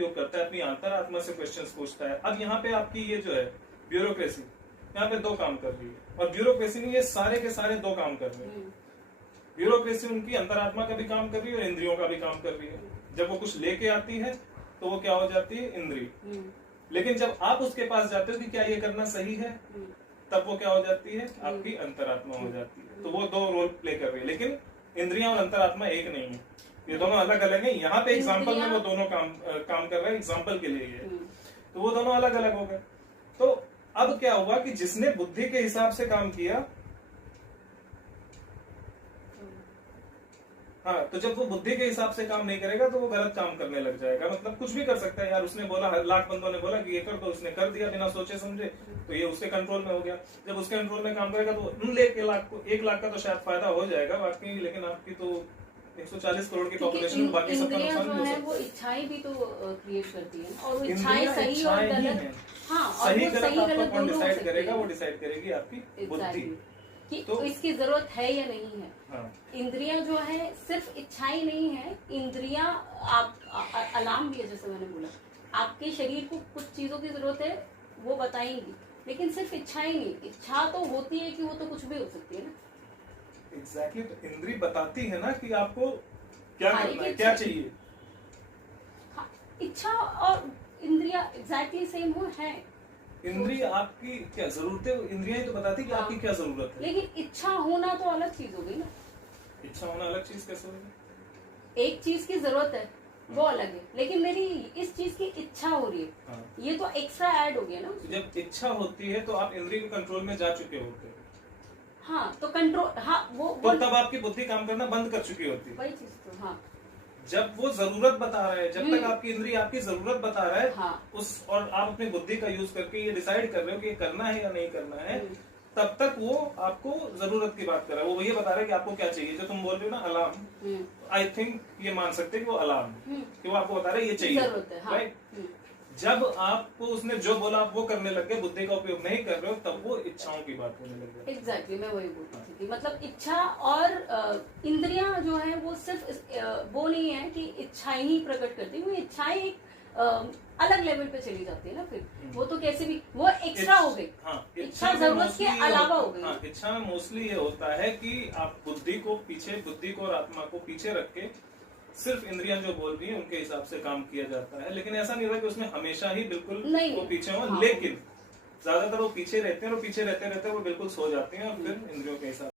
उपयोग करता है, अपनी अंतरात्मा से क्वेश्चंस पूछता है। अब यहाँ पे आपकी ये जो है ब्यूरोक्रेसी यहाँ पे दो काम कर रही है, और ब्यूरोक्रेसी में ये सारे के सारे दो काम कर रहे हैं। ब्यूरोक्रेसी उनकी अंतरात्मा का भी काम कर रही है और इंद्रियों का भी काम कर रही है। जब वो कुछ लेके आती है तो वो क्या हो जाती है, इंद्रिय। लेकिन जब आप उसके पास जाते हो कि क्या ये करना सही है, तब वो क्या हो जाती है, आपकी अंतरात्मा हो जाती है। तो वो दो रोल प्ले कर रही है, लेकिन इंद्रियां और अंतरात्मा एक नहीं है, ये दोनों अलग अलग है। यहाँ पे एग्जाम्पल में वो दोनों काम कर रहे हैं, एग्जाम्पल के लिए ये, तो वो दोनों अलग अलग हो गए। तो अब क्या हुआ कि जिसने बुद्धि के हिसाब से काम किया, हाँ, तो जब वो बुद्धि के हिसाब से काम नहीं करेगा तो वो गलत काम करने लग जाएगा। मतलब कुछ भी कर सकता है यार, उसने बोला, लाख बंदों ने बोला कि ये कर, तो उसने कर दिया बिना सोचे समझे, तो ये उसके कंट्रोल में हो गया। जब उसके कंट्रोल में काम करेगा तो उन 1 लाख का तो शायद फायदा हो जाएगा बाकी, लेकिन आपकी तो 140 करोड़ की पॉपुलेशन, बाकी सबका नुकसान भी हो सकता है। वो इच्छाएं भी तो क्रिएट करती है, और वो इच्छाएं सही और गलत, हाँ, सही गलत आपका कौन डिसाइड करेगा, वो डिसाइड करेगी आपकी बुद्धि कि तो इसकी जरूरत है या नहीं है। हाँ। इंद्रियां जो है सिर्फ इच्छाएं नहीं है, इंद्रियां आप अलार्म भी है, जैसे मैंने बोला, आपके शरीर को कुछ चीजों की जरूरत है वो बताएंगी, लेकिन सिर्फ इच्छाएं नहीं। इच्छा तो होती है कि वो तो कुछ भी हो सकती है ना। एग्जैक्टली, तो इंद्री बताती है ना कि आपको क्या करना है, क्या चाहिए। हाँ, इच्छा और इंद्रिया एग्जैक्टली सेम हो है। इंद्रिय आपकी क्या जरूरतें, इंद्रियां तो बताती कि आपकी क्या जरूरत है। लेकिन इच्छा होना तो अलग चीज हो गई ना। इच्छा होना अलग चीज कैसे होगी? एक चीज की जरूरत है वो अलग है, लेकिन मेरी इस चीज की इच्छा हो रही है, हाँ। ये तो एक्स्ट्रा ऐड हो गया ना। जब इच्छा होती है तो आप इंद्रिय के कंट्रोल में जा चुके होते हैं। हाँ, तो कंट्रोल, हाँ, वो तब आपकी बुद्धि काम करना बंद कर चुकी होती है। वही चीज तो, हाँ, जब वो जरूरत बता रहा है, जब तक आपकी इंद्रिय आपकी जरूरत बता रहा है, हाँ, और आप अपनी बुद्धि का यूज करके ये डिसाइड कर रहे हो कि ये करना है या नहीं करना है, तब तक वो आपको जरूरत की बात कर रहा है। वो ये बता रहा है कि आपको क्या चाहिए। जो तुम बोल रहे हो ना अलार्म, आई थिंक ये मान सकते हैं कि वो अलार्म कि वो आपको बता रहा है ये चाहिए, राइट। जब आपको उसने जो बोला आप वो करने लग गए, बुद्धि का उपयोग नहीं कर रहे हो, तब वो इच्छाओं की बात होने लग गई। एग्जैक्टली, मैं वही बोल रही थी। मतलब इच्छा और इंद्रियां जो है वो सिर्फ वो नहीं है कि इच्छाएं ही प्रकट करती है, वो इच्छाएं एक अलग लेवल पे चली जाती है ना। फिर वो तो कैसे भी वो एक्स्ट्रा हो गई। हाँ, इच्छा जरूरत के अलावा हो गई। हाँ, इच्छा में मोस्टली ये होता है कि आप बुद्धि को और आत्मा को पीछे रख के सिर्फ इंद्रियां जो बोल रही है उनके हिसाब से काम किया जाता है। लेकिन ऐसा नहीं होता कि उसमें हमेशा ही बिल्कुल वो पीछे हो। हाँ। लेकिन ज्यादातर वो पीछे रहते हैं और पीछे रहते रहते वो बिल्कुल सो जाते हैं और फिर इंद्रियों के हिसाब